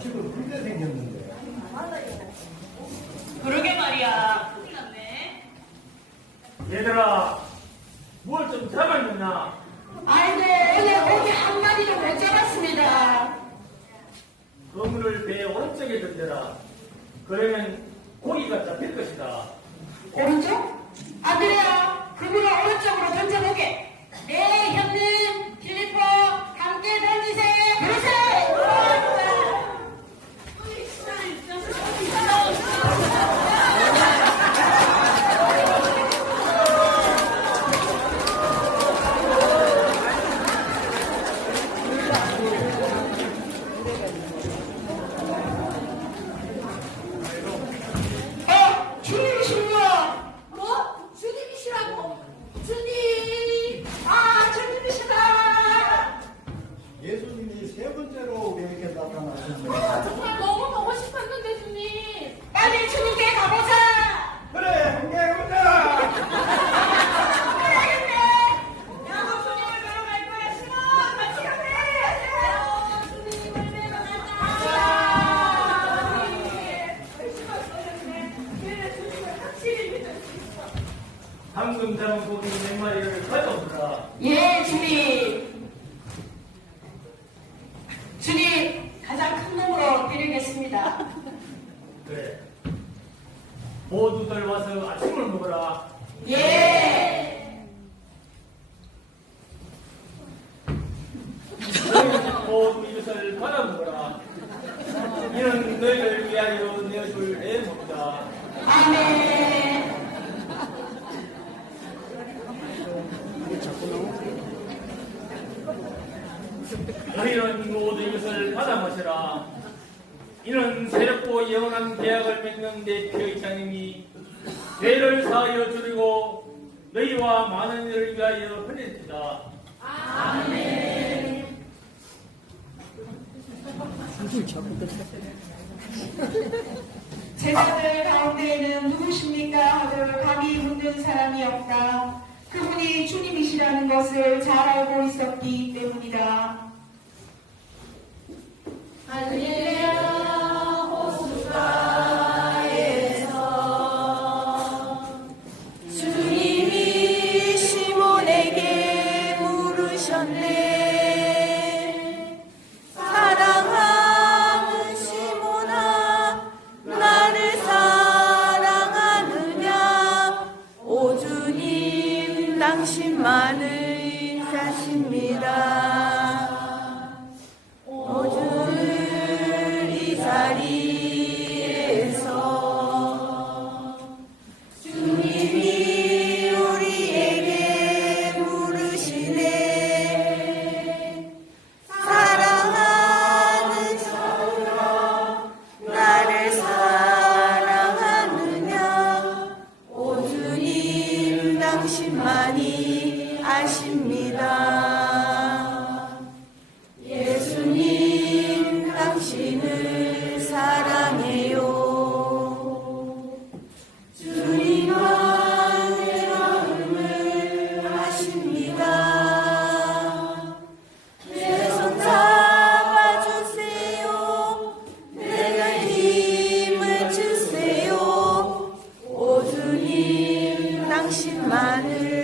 지금 군대 생겼는데. 그러게 말이야. 큰일 났네. 얘들아, 뭘 좀 잡아있나? 아이고, 네. 오늘 고기 한 마리를 못 잡았습니다. 그물을 배 오른쪽에 던져라. 그러면 고기가 잡힐 것이다. 오른쪽? 안 그래요. 그물을 방금 잡은 고기 몇 마리를 가져오라. 예, 주님. 주님, 가장 큰 놈으로 드리겠습니다. 그래. 모두들 와서 아침을 먹어라. 예. 모두 이것을 받아 먹어라. 이는 너희를 위하여 내어줄 내 몸이다. 아멘. 너희는 모두 이것을 받아 마시라. 이는 새롭고 영원한 계약을 맺는 내 피의 장님이 죄를 사하여 주리고 너희와 많은 이를 위하여 흘릴지다. 제자들 가운데에는 누구십니까? 하고 감히 묻는 사람이 없다. 그분이 주님이시라는 것을 잘 알고 있었기 때문이다. 할렐루야 호숫가에서 주님이 시몬에게 물으셨네. 사랑하는 시몬아 나를 사랑하느냐 오 주님 당신만을 사십니다. 마늘